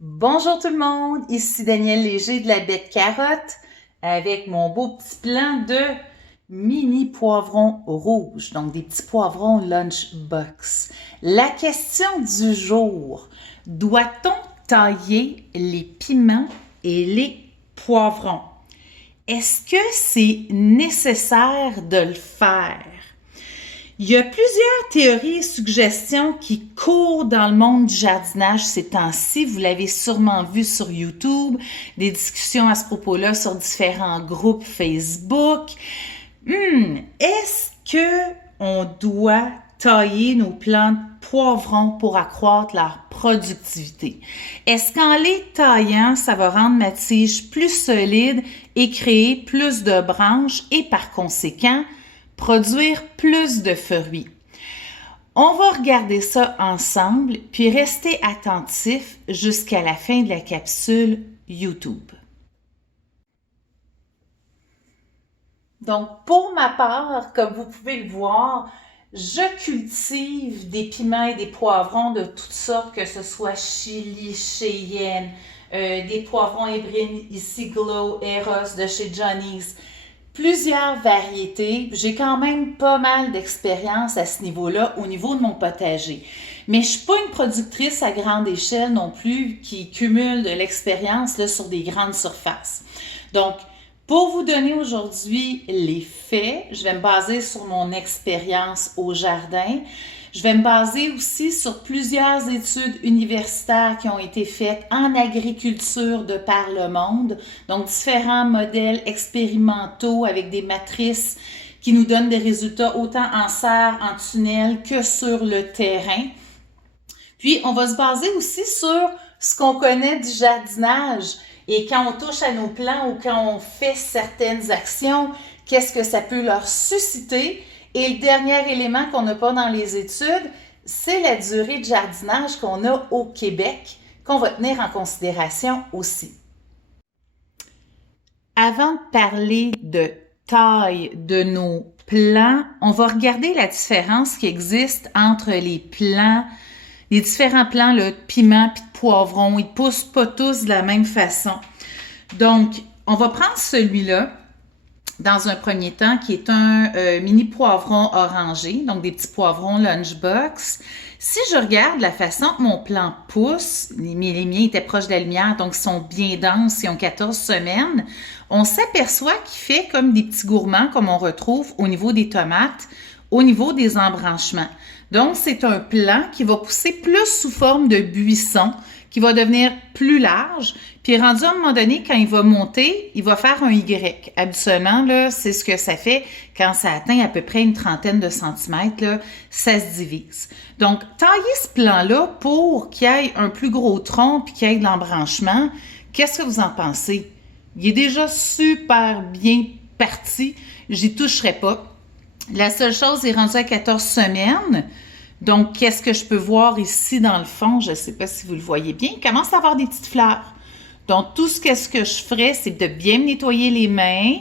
Bonjour tout le monde, ici Danielle Léger de la Baie de Carotte avec mon beau petit plan de mini poivrons rouges, donc des petits poivrons lunchbox. La question du jour, doit-on tailler les piments et les poivrons? Est-ce que c'est nécessaire de le faire? Il y a plusieurs théories et suggestions qui courent dans le monde du jardinage ces temps-ci. Vous l'avez sûrement vu sur YouTube, des discussions à ce propos-là sur différents groupes Facebook. Est-ce que on doit tailler nos plants de poivrons pour accroître leur productivité? Est-ce qu'en les taillant, ça va rendre ma tige plus solide et créer plus de branches et par conséquent, produire plus de fruits? On va regarder ça ensemble, puis rester attentif jusqu'à la fin de la capsule YouTube. Donc, pour ma part, comme vous pouvez le voir, je cultive des piments et des poivrons de toutes sortes, que ce soit chili, cheyenne, des poivrons hybrides ici Glow, Eros de chez Johnny's. Plusieurs variétés. J'ai quand même pas mal d'expérience à ce niveau-là, au niveau de mon potager. Mais je suis pas une productrice à grande échelle non plus qui cumule de l'expérience là, sur des grandes surfaces. Donc, pour vous donner aujourd'hui les faits, je vais me baser sur mon expérience au jardin. Je vais me baser aussi sur plusieurs études universitaires qui ont été faites en agriculture de par le monde, donc différents modèles expérimentaux avec des matrices qui nous donnent des résultats autant en serre, en tunnel que sur le terrain. Puis, on va se baser aussi sur ce qu'on connaît du jardinage et quand on touche à nos plants ou quand on fait certaines actions, qu'est-ce que ça peut leur susciter? Et le dernier élément qu'on n'a pas dans les études, c'est la durée de jardinage qu'on a au Québec, qu'on va tenir en considération aussi. Avant de parler de taille de nos plants, on va regarder la différence qui existe entre les plants, les différents plants là, de piment et de poivron. Ils ne poussent pas tous de la même façon. Donc, on va prendre celui-là dans un premier temps, qui est un mini poivron orangé, donc des petits poivrons lunchbox. Si je regarde la façon que mon plant pousse, les miens étaient proches de la lumière, donc ils sont bien denses, ils ont 14 semaines, on s'aperçoit qu'il fait comme des petits gourmands, comme on retrouve au niveau des tomates, au niveau des embranchements. Donc, c'est un plant qui va pousser plus sous forme de buisson, qui va devenir plus large, puis rendu à un moment donné, quand il va monter, il va faire un Y. Habituellement, là, c'est ce que ça fait quand ça atteint à peu près une trentaine de centimètres, là, ça se divise. Donc, tailler ce plant-là pour qu'il y ait un plus gros tronc puis qu'il y ait de l'embranchement, qu'est-ce que vous en pensez? Il est déjà super bien parti, j'y toucherai pas. La seule chose est rendu à 14 semaines. Donc, qu'est-ce que je peux voir ici dans le fond? Je ne sais pas si vous le voyez bien. Il commence à avoir des petites fleurs. Donc, tout ce que je ferais, c'est de bien me nettoyer les mains,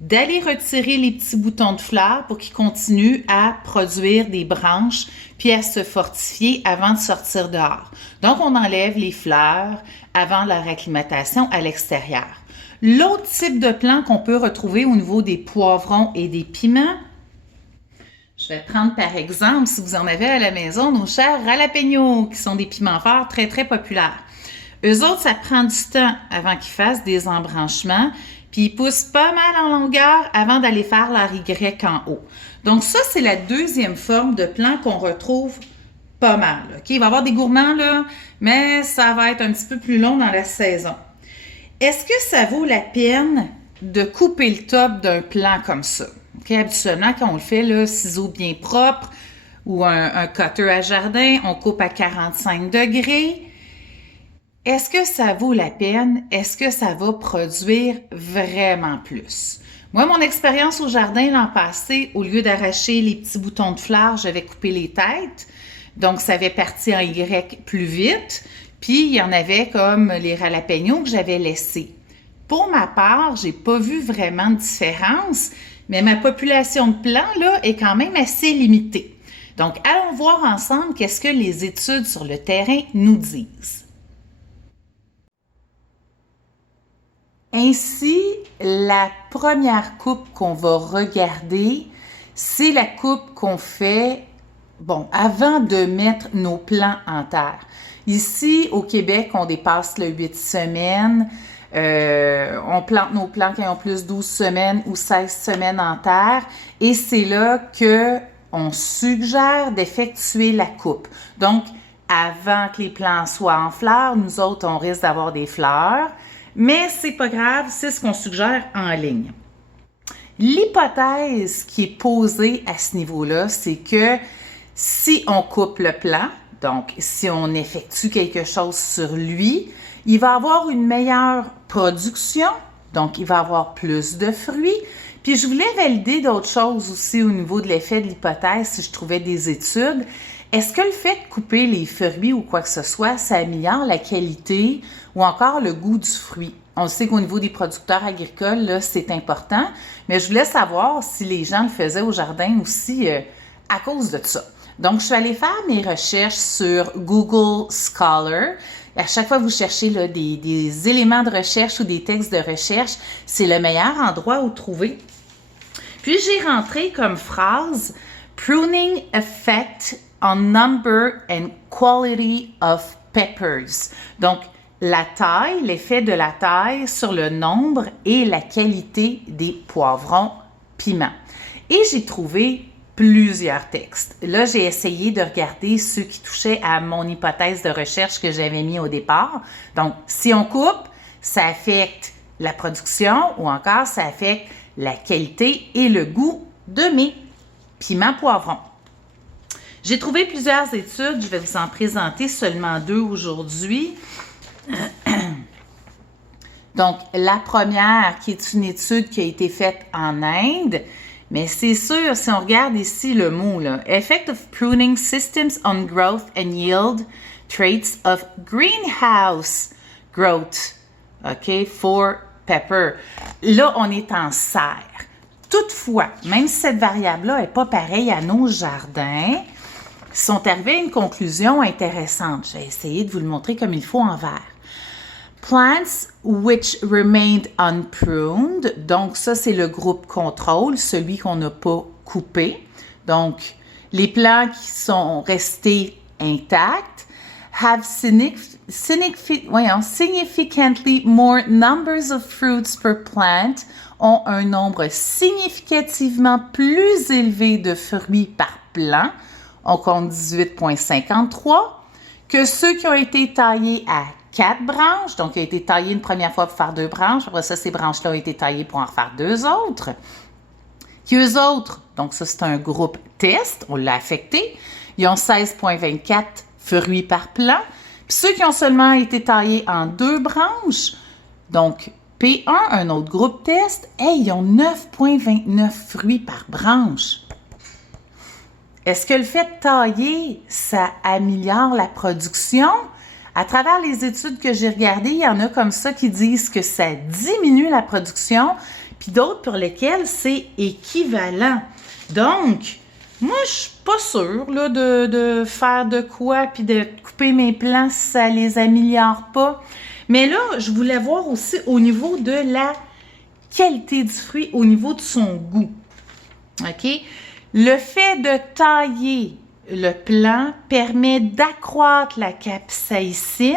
d'aller retirer les petits boutons de fleurs pour qu'ils continuent à produire des branches puis à se fortifier avant de sortir dehors. Donc, on enlève les fleurs avant leur acclimatation à l'extérieur. L'autre type de plant qu'on peut retrouver au niveau des poivrons et des piments, je vais prendre par exemple, si vous en avez à la maison, nos chers jalapenos, qui sont des piments forts très, très populaires. Eux autres, ça prend du temps avant qu'ils fassent des embranchements, puis ils poussent pas mal en longueur avant d'aller faire leur Y en haut. Donc ça, c'est la deuxième forme de plant qu'on retrouve pas mal. Okay? Il va y avoir des gourmands, là, mais ça va être un petit peu plus long dans la saison. Est-ce que ça vaut la peine de couper le top d'un plant comme ça? Okay, habituellement, quand on le fait, là, ciseaux bien propres ou un cutter à jardin, on coupe à 45 degrés. Est-ce que ça vaut la peine? Est-ce que ça va produire vraiment plus? Moi, mon expérience au jardin l'an passé, au lieu d'arracher les petits boutons de fleurs, j'avais coupé les têtes. Donc, ça avait parti en Y plus vite. Puis, il y en avait comme les jalapenos que j'avais laissés. Pour ma part, j'ai pas vu vraiment de différence. Mais ma population de plants, là, est quand même assez limitée. Donc, allons voir ensemble qu'est-ce que les études sur le terrain nous disent. Ainsi, la première coupe qu'on va regarder, c'est la coupe qu'on fait, avant de mettre nos plants en terre. Ici, au Québec, on dépasse le 8 semaines. On plante nos plants qui ont plus 12 semaines ou 16 semaines en terre. Et c'est là que on suggère d'effectuer la coupe. Donc, avant que les plants soient en fleurs, nous autres, on risque d'avoir des fleurs. Mais c'est pas grave, c'est ce qu'on suggère en ligne. L'hypothèse qui est posée à ce niveau-là, c'est que si on coupe le plant, donc si on effectue quelque chose sur lui, il va avoir une meilleure production, donc il va avoir plus de fruits. Puis je voulais valider d'autres choses aussi au niveau de l'effet de l'hypothèse si je trouvais des études. Est-ce que le fait de couper les fruits ou quoi que ce soit, ça améliore la qualité ou encore le goût du fruit? On sait qu'au niveau des producteurs agricoles, là, c'est important, mais je voulais savoir si les gens le faisaient au jardin aussi à cause de ça. Donc, je suis allée faire mes recherches sur Google Scholar. À chaque fois que vous cherchez là, des éléments de recherche ou des textes de recherche, c'est le meilleur endroit où trouver. Puis, j'ai rentré comme phrase « Pruning effect on number and quality of peppers ». Donc, la taille, l'effet de la taille sur le nombre et la qualité des poivrons piments. Et j'ai trouvé plusieurs textes. Là, j'ai essayé de regarder ceux qui touchaient à mon hypothèse de recherche que j'avais mis au départ. Donc, si on coupe, ça affecte la production ou encore ça affecte la qualité et le goût de mes piments poivrons. J'ai trouvé plusieurs études, je vais vous en présenter seulement 2 aujourd'hui. Donc, la première qui est une étude qui a été faite en Inde, mais c'est sûr, si on regarde ici le mot, là, Effect of Pruning Systems on Growth and Yield Traits of Greenhouse Growth, OK, for Pepper. Là, on est en serre. Toutefois, même si cette variable-là n'est pas pareille à nos jardins, ils sont arrivés à une conclusion intéressante. J'ai essayé de vous le montrer comme il faut en vert. Plants which remained unpruned, donc ça c'est le groupe contrôle, celui qu'on n'a pas coupé. Donc, les plants qui sont restés intacts have significantly more numbers of fruits per plant, ont un nombre significativement plus élevé de fruits par plant, on compte 18,53, que ceux qui ont été taillés à 4 branches, donc qui ont été taillés une première fois pour faire 2 branches, après ça, ces branches-là ont été taillées pour en faire 2 autres. Puis eux autres, donc ça c'est un groupe test, on l'a affecté, ils ont 16,24 fruits par plant. Puis ceux qui ont seulement été taillés en 2 branches, donc P1, un autre groupe test, ils ont 9,29 fruits par branche. Est-ce que le fait de tailler, ça améliore la production? À travers les études que j'ai regardées, il y en a comme ça qui disent que ça diminue la production, puis d'autres pour lesquelles c'est équivalent. Donc, moi, je suis pas sûre là, de faire de quoi, puis de couper mes plants si ça les améliore pas. Mais là, je voulais voir aussi au niveau de la qualité du fruit, au niveau de son goût. OK? Le fait de tailler le plant permet d'accroître la capsaïcine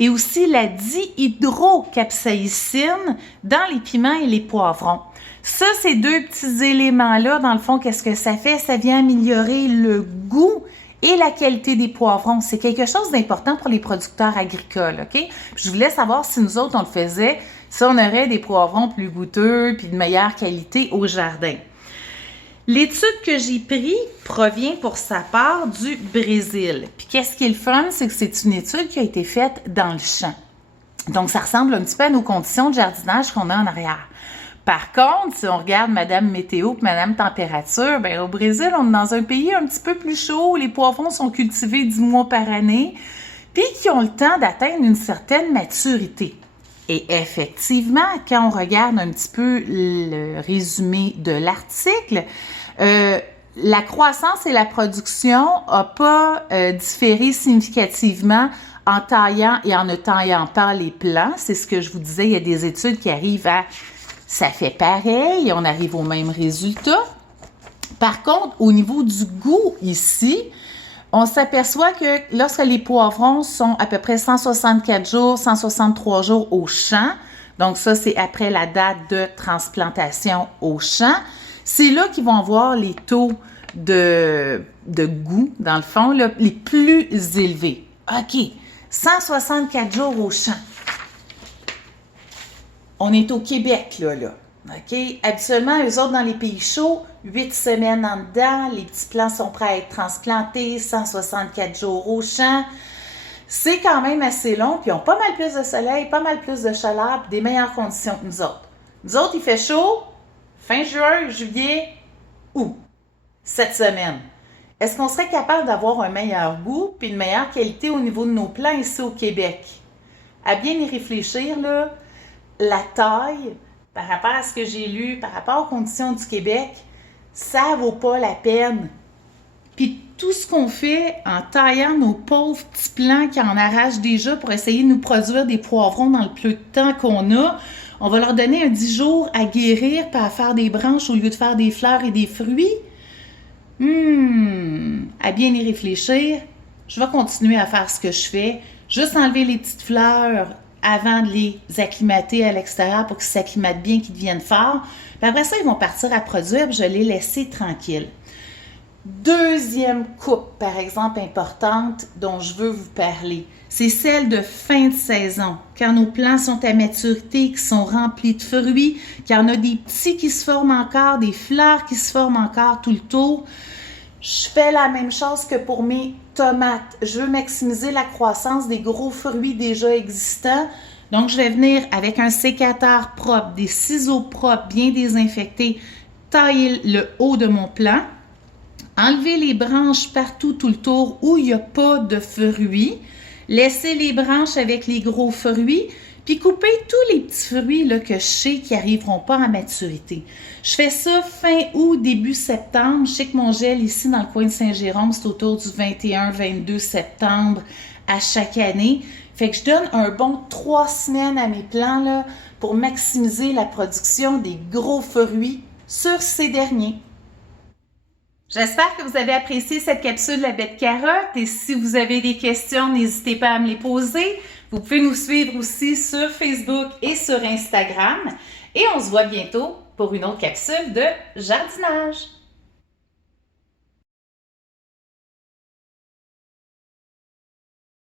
et aussi la dihydrocapsaïcine dans les piments et les poivrons. Ça, ces 2 petits éléments-là, dans le fond, qu'est-ce que ça fait? Ça vient améliorer le goût et la qualité des poivrons. C'est quelque chose d'important pour les producteurs agricoles, OK? Puis je voulais savoir si nous autres, on le faisait, si on aurait des poivrons plus goûteux puis de meilleure qualité au jardin. L'étude que j'ai prise provient pour sa part du Brésil. Puis qu'est-ce qui est le fun, c'est que c'est une étude qui a été faite dans le champ. Donc, ça ressemble un petit peu à nos conditions de jardinage qu'on a en arrière. Par contre, si on regarde Madame Météo et Madame Température, bien, au Brésil, on est dans un pays un petit peu plus chaud où les poivrons sont cultivés 10 mois par année, puis qui ont le temps d'atteindre une certaine maturité. Et effectivement, quand on regarde un petit peu le résumé de l'article, la croissance et la production n'ont pas différé significativement en taillant et en ne taillant pas les plants. C'est ce que je vous disais, il y a des études qui arrivent à... Ça fait pareil, on arrive au même résultat. Par contre, au niveau du goût ici, on s'aperçoit que lorsque les poivrons sont à peu près 164 jours, 163 jours au champ, donc ça, c'est après la date de transplantation au champ, c'est là qu'ils vont avoir les taux de goût, dans le fond, là, les plus élevés. OK, 164 jours au champ. On est au Québec, là. OK? Habituellement, eux autres, dans les pays chauds, 8 semaines en dedans, les petits plants sont prêts à être transplantés, 164 jours au champ. C'est quand même assez long, puis ils ont pas mal plus de soleil, pas mal plus de chaleur, puis des meilleures conditions que nous autres. Nous autres, il fait chaud, fin juin, juillet, août, 7 semaines. Est-ce qu'on serait capable d'avoir un meilleur goût, puis une meilleure qualité au niveau de nos plants ici au Québec? À bien y réfléchir, là, la taille, par rapport à ce que j'ai lu, par rapport aux conditions du Québec, ça vaut pas la peine. Puis tout ce qu'on fait en taillant nos pauvres petits plants qui en arrachent déjà pour essayer de nous produire des poivrons dans le peu de temps qu'on a, on va leur donner un 10 jours à guérir puis à faire des branches au lieu de faire des fleurs et des fruits. À bien y réfléchir, je vais continuer à faire ce que je fais, juste enlever les petites fleurs avant de les acclimater à l'extérieur pour qu'ils s'acclimatent bien, qu'ils deviennent forts. Puis après ça, ils vont partir à produire, puis je vais les laisser tranquilles. Deuxième coupe, par exemple, importante dont je veux vous parler, c'est celle de fin de saison. Quand nos plants sont à maturité, qui sont remplis de fruits, qu'il y en a des petits qui se forment encore, des fleurs qui se forment encore tout le tour. Je fais la même chose que pour mes tomates. Je veux maximiser la croissance des gros fruits déjà existants. Donc, je vais venir avec un sécateur propre, des ciseaux propres, bien désinfectés, tailler le haut de mon plant, enlever les branches partout tout le tour où il n'y a pas de fruits, laisser les branches avec les gros fruits, puis couper tous les petits fruits là, que je sais qui n'arriveront pas à maturité. Je fais ça fin août, début septembre. Je sais que mon gel ici dans le coin de Saint-Jérôme, c'est autour du 21-22 septembre à chaque année. Fait que je donne un bon 3 semaines à mes plants là, pour maximiser la production des gros fruits sur ces derniers. J'espère que vous avez apprécié cette capsule de la baie de carotte et si vous avez des questions, n'hésitez pas à me les poser. Vous pouvez nous suivre aussi sur Facebook et sur Instagram et on se voit bientôt pour une autre capsule de jardinage.